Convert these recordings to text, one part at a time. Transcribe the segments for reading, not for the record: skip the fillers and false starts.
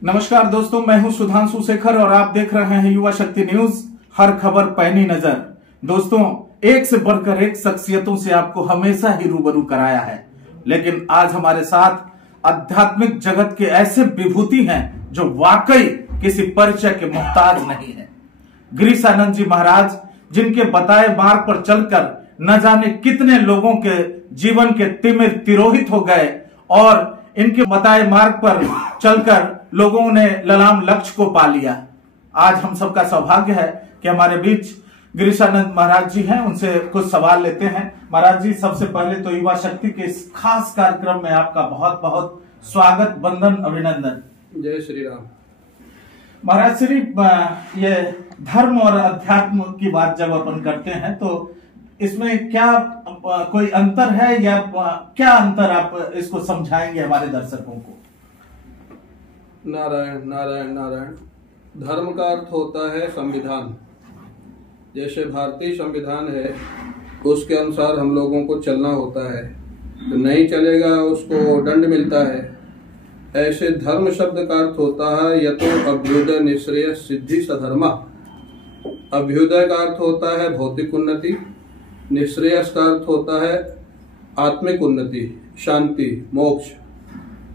नमस्कार दोस्तों, मैं हूं सुधांशु शेखर और आप देख रहे हैं युवा शक्ति न्यूज। हर खबर पैनी नजर। दोस्तों, एक से बढ़कर एक शख्सियतों से आपको हमेशा ही रूबरू कराया है, लेकिन आज हमारे साथ आध्यात्मिक जगत के ऐसे विभूति हैं जो वाकई किसी परिचय के मुहताज नहीं है। गिरीशानंद जी महाराज, जिनके बताए मार्ग पर चलकर न जाने कितने लोगों के जीवन के तिमिर तिरोहित हो गए और इनके बताए मार्ग पर चलकर लोगों ने ललाम लक्ष्य को पा लिया। आज हम सबका सौभाग्य है कि हमारे बीच गिरीशानंद महाराज जी हैं। उनसे कुछ सवाल लेते हैं। महाराज जी, सबसे पहले तो युवा शक्ति के इस खास कार्यक्रम में आपका बहुत बहुत स्वागत, वंदन, अभिनंदन। जय श्री राम। महाराज श्री, ये धर्म और अध्यात्म की बात जब अपन करते हैं तो इसमें क्या कोई अंतर है या क्या अंतर आप इसको समझाएंगे हमारे दर्शकों को? नारायण नारायण नारायण। धर्म का अर्थ होता है संविधान। जैसे भारतीय संविधान है उसके अनुसार हम लोगों को चलना होता है, तो नहीं चलेगा उसको दंड मिलता है। ऐसे धर्म शब्द का अर्थ होता है यतो अभ्युदय निश्रेय सिद्धि सधर्मा। अभ्युदय का अर्थ होता है भौतिक उन्नति, निश्रेयस का अर्थ होता है आत्मिक उन्नति, शांति, मोक्ष।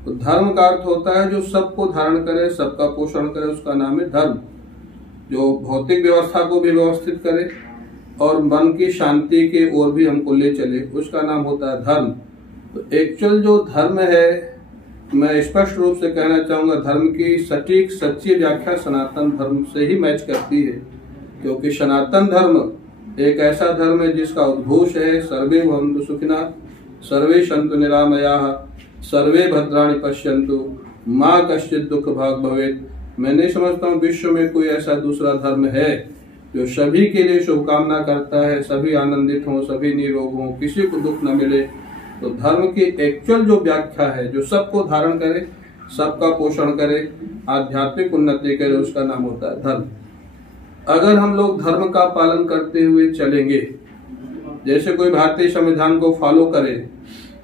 तो धर्म का अर्थ होता है जो सबको धारण करे, सबका पोषण करे, उसका नाम है धर्म। जो भौतिक व्यवस्था को भी व्यवस्थित करे और मन की शांति के ओर भी हमको ले चले, उसका नाम होता है धर्म। तो एक्चुअल जो धर्म है, मैं स्पष्ट रूप से कहना चाहूंगा, धर्म की सटीक सच्ची व्याख्या सनातन धर्म से ही मैच करती है, क्योंकि सनातन धर्म एक ऐसा धर्म है जिसका उद्घोष है सर्वे भवन्तु सुखिनः, सर्वे सन्तु निरामयाः, सर्वे भद्राणि पश्यन्तु, माँ कश्चित् दुख भाग भवेत्। मैं नहीं समझता हूँ विश्व में कोई ऐसा दूसरा धर्म है जो सभी के लिए शुभकामना करता है, सभी आनंदित हों, सभी निरोग हों, किसी को दुख न मिले। तो धर्म की एक्चुअल जो व्याख्या है, जो सबको धारण करे, सबका पोषण करे, आध्यात्मिक उन्नति करे, उसका नाम होता है धर्म। अगर हम लोग धर्म का पालन करते हुए चलेंगे, जैसे कोई भारतीय संविधान को फॉलो करे,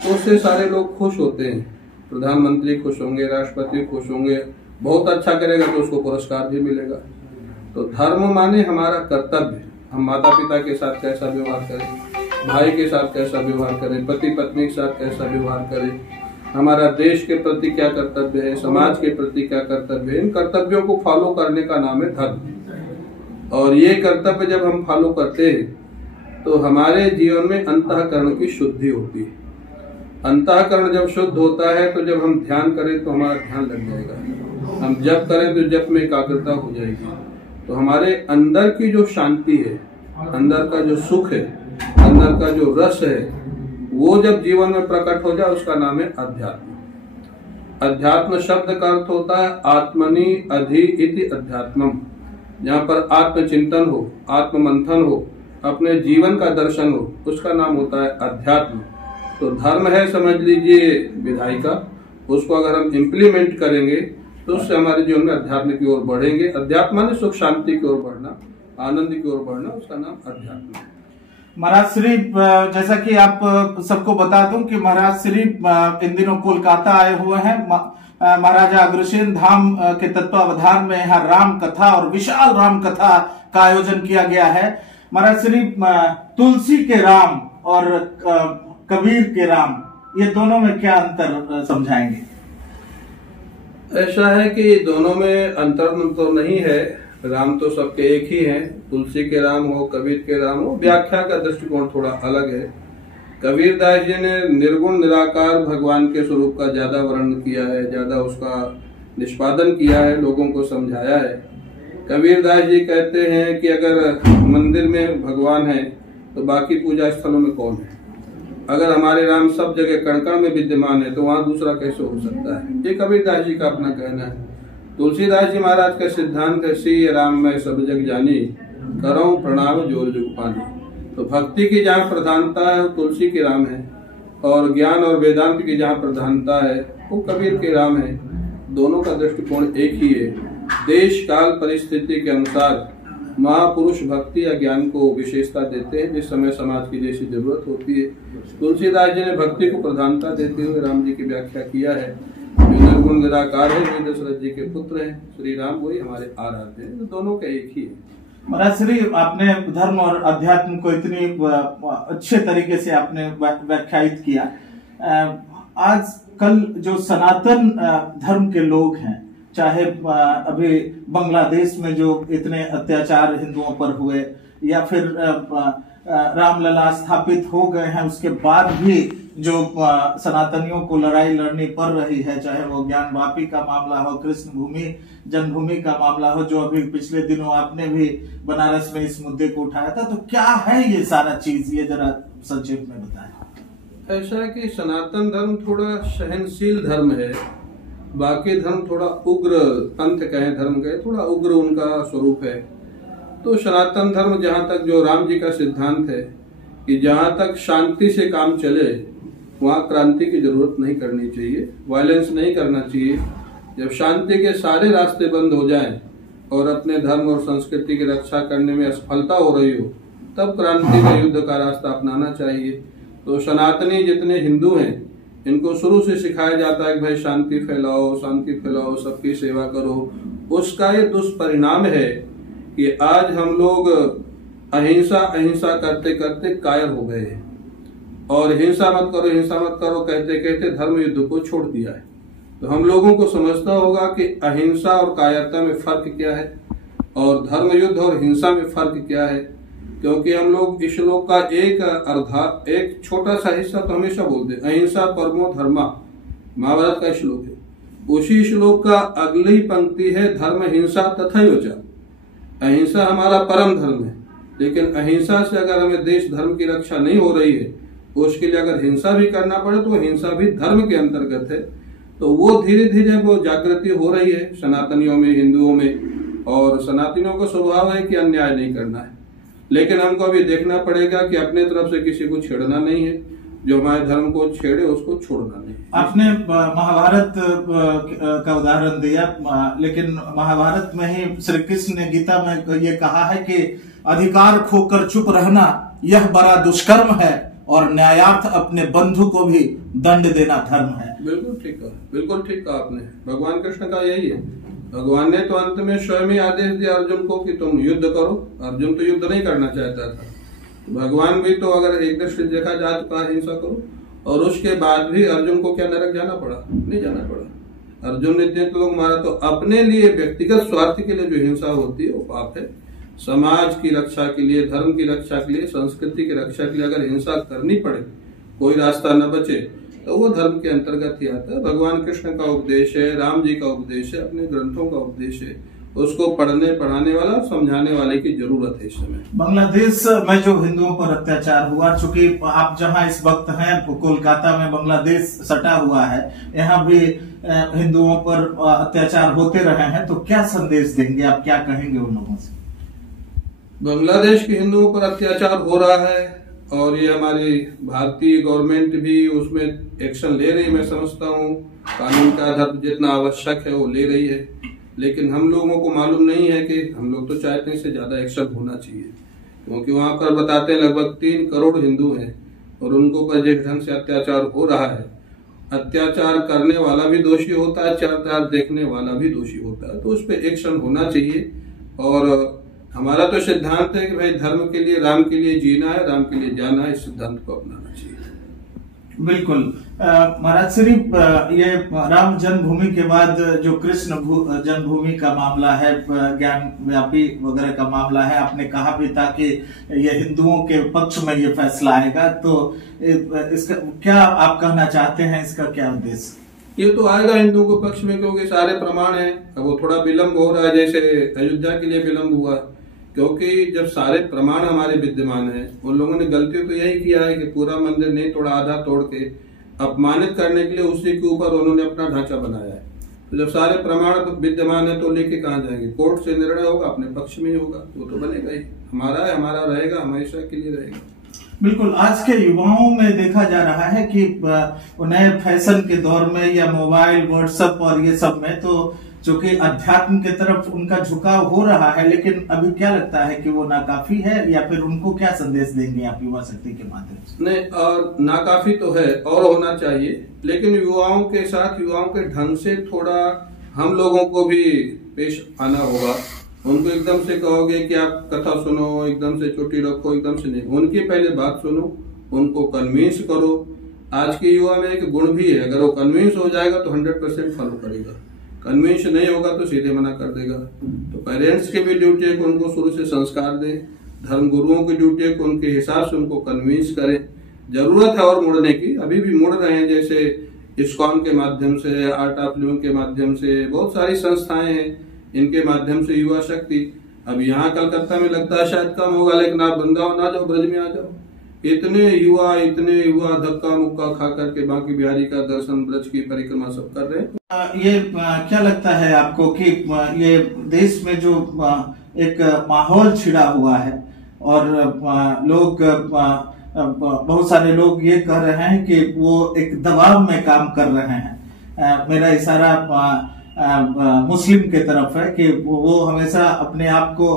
तो उससे सारे लोग खुश होते हैं। प्रधानमंत्री खुश होंगे, राष्ट्रपति खुश होंगे, बहुत अच्छा करेगा तो उसको पुरस्कार भी मिलेगा। तो धर्म माने हमारा कर्तव्य। हम माता पिता के साथ कैसा व्यवहार करें, भाई के साथ कैसा व्यवहार करें, पति पत्नी के साथ कैसा व्यवहार करें, हमारा देश के प्रति क्या कर्तव्य है, समाज के प्रति क्या कर्तव्य है, इन कर्तव्यों को फॉलो करने का नाम है धर्म। और ये कर्तव्य जब हम फॉलो करते हैं तो हमारे जीवन में अंतःकरण की शुद्धि होती है। अंतःकरण जब शुद्ध होता है तो जब हम ध्यान करें तो हमारा ध्यान लग जाएगा, हम जप करें तो जप में एकाग्रता हो जाएगी। तो हमारे अंदर की जो शांति है, अंदर का जो सुख है, अंदर का जो रस है, वो जब जीवन में प्रकट हो जाए, उसका नाम है अध्यात्म। अध्यात्म शब्द का अर्थ होता है आत्मनि अधि इति अध्यात्मम। जहाँ पर आत्मचिंतन हो, आत्म मंथन हो, अपने जीवन का दर्शन हो, उसका नाम होता है अध्यात्म। तो धर्म है, समझ लीजिए, विधायिका। उसको अगर हम इम्प्लीमेंट करेंगे तो उससे हमारे जीवन में अध्यात्म की ओर बढ़ेंगे। अध्यात्म माने सुख शांति की ओर बढ़ना, आनंद की ओर बढ़ना, उसका नाम अध्यात्म है। महाराज श्री, जैसा कि आप सबको बता दूं कि महाराज श्री इन दिनों कोलकाता आए हुए हैं। महाराजा अग्रसेन धाम के तत्वावधान में यहाँ राम कथा और विशाल राम कथा का आयोजन किया गया है। महाराज श्री, तुलसी के राम और कबीर के राम, ये दोनों में क्या अंतर समझाएंगे? ऐसा है कि दोनों में अंतर तो नहीं है, राम तो सबके एक ही हैं। तुलसी के राम हो, कबीर के राम हो, व्याख्या का दृष्टिकोण थोड़ा अलग है। कबीर दास जी ने निर्गुण निराकार भगवान के स्वरूप का ज्यादा वर्णन किया है, ज्यादा उसका निष्पादन किया है, लोगों को समझाया है। कबीर दास जी कहते हैं कि अगर मंदिर में भगवान है तो बाकी पूजा स्थलों में कौन है? अगर हमारे राम सब जगह कण कण में विद्यमान है तो वहां दूसरा कैसे हो सकता है? ये कबीर दास जी का अपना कहना है। तुलसीदास जी महाराज का सिद्धांत है, श्री राम मैं सब जग जानी, करऊं प्रणाम जोर जुग पानी। तो भक्ति की जहाँ प्रधानता है वो तुलसी के राम है, और ज्ञान और वेदांत की जहाँ प्रधानता है वो कबीर के राम है। दोनों का दृष्टिकोण एक ही है। देश काल परिस्थिति के अनुसार महापुरुष भक्ति या ज्ञान को विशेषता देते हैं जिस समय समाज की जैसी जरूरत होती है। तुलसीदास जी ने भक्ति को प्रधानता देते हुए राम जी की व्याख्या किया है। निर्गुण निराकार है, वे दशरथ जी के पुत्र हैं, श्री राम वही हमारे आराध्य हैं, तो दोनों का एक ही है। महाराज श्री, आपने धर्म और अध्यात्म को इतनी अच्छे तरीके से आपने व्याख्यायित किया। आज कल जो सनातन धर्म के लोग हैं, चाहे अभी बांग्लादेश में जो इतने अत्याचार हिंदुओं पर हुए, या फिर रामलला स्थापित हो गए हैं उसके बाद भी जो सनातनियों को लड़ाई लड़नी पड़ रही है, चाहे वो ज्ञान वापी का मामला हो, कृष्ण भूमि जन्मभूमि का मामला हो, जो अभी पिछले दिनों आपने भी बनारस में इस मुद्दे को उठाया था, तो क्या है ये सारा चीज, ये जरा संक्षेप में बताएं। ऐसा है कि सनातन धर्म थोड़ा सहनशील धर्म है, बाकी धर्म थोड़ा उग्र, पंथ कहें धर्म कहें, थोड़ा उग्र उनका स्वरूप है। तो सनातन धर्म जहाँ तक जो राम जी का सिद्धांत है कि जहाँ तक शांति से काम चले वहाँ क्रांति की जरूरत नहीं करनी चाहिए, वायलेंस नहीं करना चाहिए। जब शांति के सारे रास्ते बंद हो जाएं और अपने धर्म और संस्कृति की रक्षा करने में असफलता हो रही हो, तब क्रांति का युद्ध का रास्ता अपनाना चाहिए। तो सनातनी जितने हिंदू हैं, इनको शुरू से सिखाया जाता है कि भाई शांति फैलाओ, शांति फैलाओ, सबकी सेवा करो। उसका ये दुष्परिणाम है कि आज हम लोग अहिंसा अहिंसा करते करते कायर हो गए हैं और हिंसा मत करो कहते कहते धर्म युद्ध को छोड़ दिया है। तो हम लोगों को समझना होगा कि अहिंसा और कायरता में फर्क क्या है और धर्म युद्ध और हिंसा में फर्क क्या है। क्योंकि हम लोग इस श्लोक का एक छोटा सा हिस्सा तो हमेशा बोलते हैं, अहिंसा परमो धर्मा, महाभारत का श्लोक है। उसी श्लोक का अगली पंक्ति है धर्म हिंसा तथैव च। अहिंसा हमारा परम धर्म है, लेकिन अहिंसा से अगर हमें देश धर्म की रक्षा नहीं हो रही है, उसके लिए अगर हिंसा भी करना पड़े तो हिंसा भी धर्म के अंतर्गत है। तो वो धीरे धीरे वो जागृति हो रही है सनातनियों में, हिंदुओं में। और सनातनियों का स्वभाव है कि अन्याय नहीं करना है, लेकिन हमको अभी देखना पड़ेगा कि अपने तरफ से किसी को छेड़ना नहीं है, जो हमारे धर्म को छेड़े उसको छोड़ना नहीं। आपने महाभारत का उदाहरण दिया, लेकिन महाभारत में ही श्री कृष्ण ने गीता में ये कहा है कि अधिकार खोकर चुप रहना यह बड़ा दुष्कर्म है और न्यायार्थ अपने बंधु को भी दंड देना धर्म है। बिल्कुल ठीक कहा आपने। भगवान कृष्ण का यही है। भगवान ने तो अंत में स्वयं ही आदेश दिया अर्जुन को कि तुम युद्ध करो। अर्जुन तो युद्ध नहीं करना चाहता था। भगवान भी तो अगर एक दृष्टि देखा जाए तो हिंसा करो, और उसके बाद भी अर्जुन को क्या नरक जाना पड़ा? नहीं जाना पड़ा। अर्जुन ने इतने लोग मारा, तो अपने लिए व्यक्तिगत स्वार्थ के लिए जो हिंसा होती है वो पाप है। समाज की रक्षा के लिए, धर्म की रक्षा के लिए, संस्कृति की रक्षा के लिए अगर हिंसा करनी पड़े, कोई रास्ता न बचे, तो वो धर्म के अंतर्गत ही आता है। भगवान कृष्ण का उपदेश है, राम जी का उपदेश है, अपने ग्रंथों का उपदेश है, उसको पढ़ने पढ़ाने वाला, समझाने वाले की जरूरत है इस समय। बांग्लादेश में जो हिंदुओं पर अत्याचार हुआ, चूंकि आप जहां इस वक्त हैं कोलकाता में, बांग्लादेश सटा हुआ है, यहाँ भी हिंदुओं पर अत्याचार होते रहे हैं, तो क्या संदेश देंगे आप, क्या कहेंगे उन लोगों से? बांग्लादेश के हिंदुओं पर अत्याचार हो रहा है और ये हमारी भारतीय गवर्नमेंट भी उसमें एक्शन ले रही है। मैं समझता हूँ कानून का आधार जितना आवश्यक है वो ले रही है, लेकिन हम लोगों को मालूम नहीं है कि हम लोग तो चाहते हैं इससे ज्यादा एक्शन होना चाहिए, क्योंकि वहां पर बताते हैं लगभग 3 करोड़ हिंदू हैं और उनको पर जिस ढंग से अत्याचार हो रहा है, अत्याचार करने वाला भी दोषी होता है, अत्याचार देखने वाला भी दोषी होता है, तो उस पर एक्शन होना चाहिए। और हमारा तो सिद्धांत है कि भाई धर्म के लिए, राम के लिए जीना है, राम के लिए जाना है, इस सिद्धांत को अपनाना चाहिए। बिल्कुल। महाराज श्री, ये राम जन्मभूमि के बाद जो कृष्ण जन्मभूमि का मामला है, ज्ञान व्यापी वगैरह का मामला है, आपने कहा भी था कि ये हिंदुओं के पक्ष में ये फैसला आएगा, तो इसका क्या आप कहना चाहते हैं, इसका क्या उद्देश्य? ये तो आएगा हिंदुओं के पक्ष में, क्योंकि सारे प्रमाण है। अब वो थोड़ा विलम्ब हो रहा है, जैसे अयोध्या के लिए विलम्ब हुआ, क्योंकि जब सारे प्रमाण हमारे विद्यमान हैं, उन लोगों ने गलती तो यही किया है कि पूरा मंदिर नहीं तोड़ा, आधा तोड़ के अपमानित करने के लिए उसी के ऊपर उन्होंने अपना ढांचा बनाया है। तो जब सारे प्रमाण विद्यमान है तो लेके कहाँ जाएंगे? कोर्ट से निर्णय होगा, अपने पक्ष में ही होगा, वो तो बनेगा ही। हमारा है, हमारा रहेगा, हमेशा के लिए रहेगा। बिल्कुल। आज के युवाओं में देखा जा रहा है कि नए फैशन के दौर में या मोबाइल, व्हाट्सएप और ये सब में, तो चूंकि अध्यात्म की तरफ उनका झुकाव हो रहा है, लेकिन अभी क्या लगता है कि वो नाकाफी है, या फिर उनको क्या संदेश देंगे आप युवा शक्ति के माध्यम से? नहीं, और नाकाफी तो है और होना चाहिए, लेकिन युवाओं के साथ युवाओं के ढंग से थोड़ा हम लोगों को भी पेश आना होगा। उनको एकदम से कहोगे कि आप कथा सुनो, एकदम से चोटी रखो, एकदम से नहीं। उनकी पहले बात सुनो, उनको कन्विंस करो। आज के युवा में एक गुण भी है, अगर वो कन्विंस हो जाएगा तो 100% फॉलो करेगा, कन्विंस नहीं होगा तो सीधे मना कर देगा। तो पेरेंट्स की भी ड्यूटी है कि उनको शुरू से संस्कार दें, धर्म गुरुओं की ड्यूटी है कि उनके हिसाब से उनको कन्विंस करें। जरूरत है और मुड़ने की, अभी भी मुड़ रहे हैं, जैसे इस्कॉन के माध्यम से, आर्ट ऑफ लिविंग के माध्यम से, बहुत सारी संस्थाएं हैं, इनके माध्यम से युवा शक्ति। अब यहाँ कलकत्ता में लगता है शायद कम होगा, लेकिन आप वृंदावन आ जाओ, ब्रज में आ जाओ, इतने युवा धक्का मुक्का खा करके बांकी बिहारी का दर्शन, ब्रज की परिक्रमा सब कर रहे हैं। ये क्या लगता है आपको कि ये देश में जो एक माहौल छिड़ा हुआ है और लोग, बहुत सारे लोग ये कह रहे हैं कि वो एक दबाव में काम कर रहे हैं, मेरा इशारा मुस्लिम के तरफ है कि वो हमेशा अपने आप को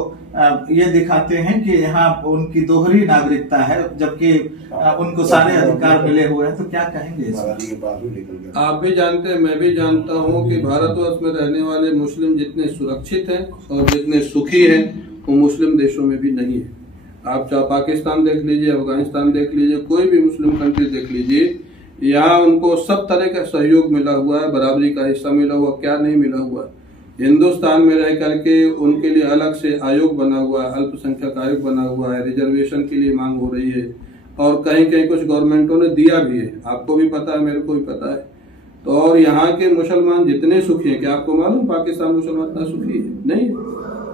ये दिखाते हैं कि यहाँ उनकी दोहरी नागरिकता है, जबकि उनको सारे अधिकार मिले हुए हैं। तो क्या कहेंगे इस पर? आप भी जानते हैं, मैं भी जानता हूँ कि भारतवर्ष में रहने वाले मुस्लिम जितने सुरक्षित हैं और जितने सुखी हैं वो मुस्लिम देशों में भी नहीं है। आप चाहे पाकिस्तान देख लीजिए, अफगानिस्तान देख लीजिए, कोई भी मुस्लिम कंट्री देख लीजिए, यहाँ उनको सब तरह का सहयोग मिला हुआ है, बराबरी का हिस्सा मिला हुआ, क्या नहीं मिला हुआ। हिंदुस्तान में रह करके उनके लिए अलग से आयोग बना हुआ है, अल्पसंख्यक आयोग बना हुआ है, रिजर्वेशन के लिए मांग हो रही है, और कहीं कहीं कुछ गवर्नमेंटों ने दिया भी है, आपको भी पता है, मेरे को भी पता है। तो और यहाँ के मुसलमान जितने सुखी हैं, क्या आपको मालूम पाकिस्तान मुसलमान इतना सुखी है? नहीं,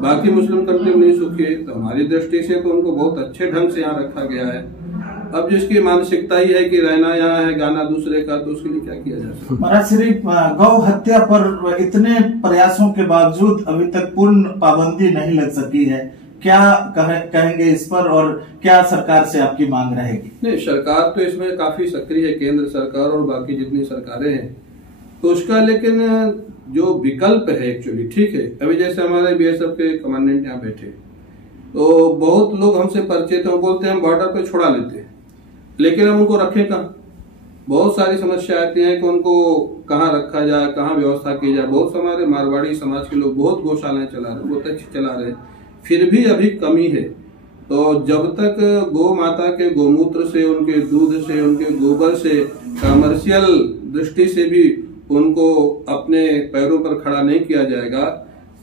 बाकी मुस्लिम कंट्री नहीं सुखी है। तो हमारी दृष्टि से तो उनको बहुत अच्छे ढंग से यहाँ रखा गया है। अब जिसकी मानसिकता ही है कि रहना यहाँ है, गाना दूसरे का, तो उसके लिए क्या किया जा सकता है? महाराज श्री, गौ हत्या पर इतने प्रयासों के बावजूद अभी तक पूर्ण पाबंदी नहीं लग सकी है, क्या कहेंगे इस पर, और क्या सरकार से आपकी मांग रहेगी? नहीं, सरकार तो इसमें काफी सक्रिय है, केंद्र सरकार और बाकी जितनी सरकारें हैं, तो उसका लेकिन जो विकल्प है एक्चुअली ठीक है। अभी जैसे हमारे बीएसएफ के कमांडेंट यहाँ बैठे, तो बहुत लोग हमसे परिचित हैं, बोलते हैं हम बॉर्डर पे छुड़ा लेते हैं, लेकिन हम उनको रखें कहाँ? बहुत सारी समस्या आती है कि उनको कहाँ रखा जाए, कहाँ व्यवस्था की जाए। बहुत हमारे मारवाड़ी समाज के लोग बहुत गौशालाएं चला रहे हैं, बहुत अच्छी चला रहे हैं, फिर भी अभी कमी है। तो जब तक गौ माता के गोमूत्र से, उनके दूध से, उनके गोबर से कमर्शियल दृष्टि से भी उनको अपने पैरों पर खड़ा नहीं किया जाएगा,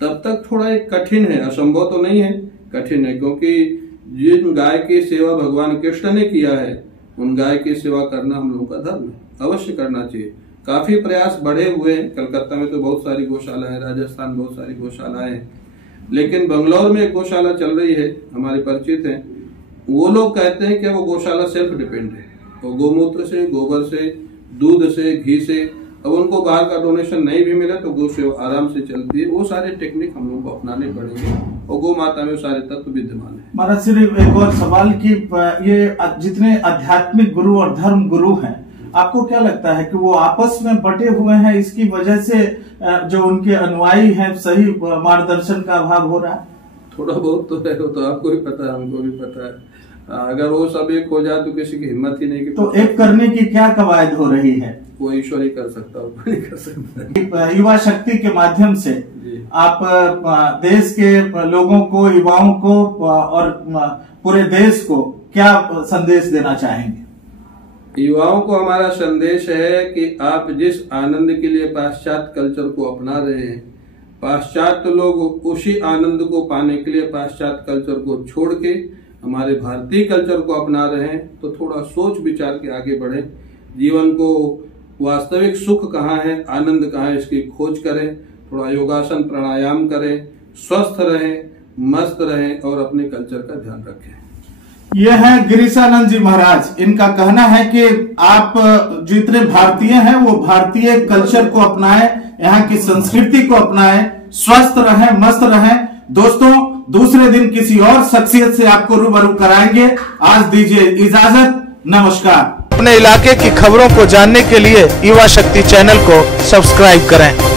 तब तक थोड़ा एक कठिन है, असंभव तो नहीं है, कठिन है। क्योंकि जिन गाय की सेवा भगवान कृष्ण ने किया है, उन गाय की सेवा करना हम लोगों का धर्म है, अवश्य करना चाहिए। काफी प्रयास बढ़े हुए हैं, कलकत्ता में तो बहुत सारी गौशाला है, राजस्थान बहुत सारी गौशालाएं हैं, लेकिन बंगलौर में एक गौशाला चल रही है, हमारे परिचित हैं, वो लोग कहते हैं कि वो गौशाला सेल्फ डिपेंड है, वो गोमूत्र से, गोबर से, दूध से, घी से, अब उनको बाहर का डोनेशन नहीं भी मिला तो गौ सेवा आराम से चलती है। वो सारे टेक्निक हम लोगों को अपनाने पड़ेंगे, और गौ माता में सारे तत्व विद्यमान है। महाराज श्री, एक और सवाल की, ये जितने आध्यात्मिक गुरु और धर्म गुरु हैं, आपको क्या लगता है कि वो आपस में बटे हुए हैं, इसकी वजह से जो उनके अनुयायी हैं सही मार्गदर्शन का अभाव हो रहा है? थोड़ा बहुत तो है, वो तो आपको भी पता है, हमको भी पता है। अगर वो सब एक हो जाए तो किसी की हिम्मत ही नहीं। तो एक करने की क्या कवायद हो रही है? वो ईश्वर ही कर सकता है, कोई नहीं कर सकता। युवा शक्ति के माध्यम से आप देश के लोगों को, युवाओं को और पूरे देश को क्या संदेश देना चाहेंगे? युवाओं को हमारा संदेश है कि आप जिस आनंद के लिए पाश्चात्य कल्चर को अपना रहे हैं, पाश्चात्य लोग उसी आनंद को पाने के लिए पाश्चात्य कल्चर को छोड़ के हमारे भारतीय कल्चर को अपना रहे हैं, तो थोड़ा सोच विचार के आगे बढ़े। जीवन को वास्तविक सुख कहाँ है, आनंद कहाँ है, इसकी खोज करें, थोड़ा योगासन प्राणायाम करें, स्वस्थ रहें, मस्त रहें और अपने कल्चर का ध्यान रखें। ये है गिरीशानंद जी महाराज। इनका कहना है कि आप जितने भारतीय हैं वो भारतीय कल्चर को अपनाएं, यहाँ की संस्कृति को अपनाएं, स्वस्थ रहें, मस्त रहें। दोस्तों, दूसरे दिन किसी और शख्सियत से आपको रूबरू कराएंगे। आज दीजिए इजाजत, नमस्कार। अपने इलाके की खबरों को जानने के लिए युवा शक्ति चैनल को सब्सक्राइब करें।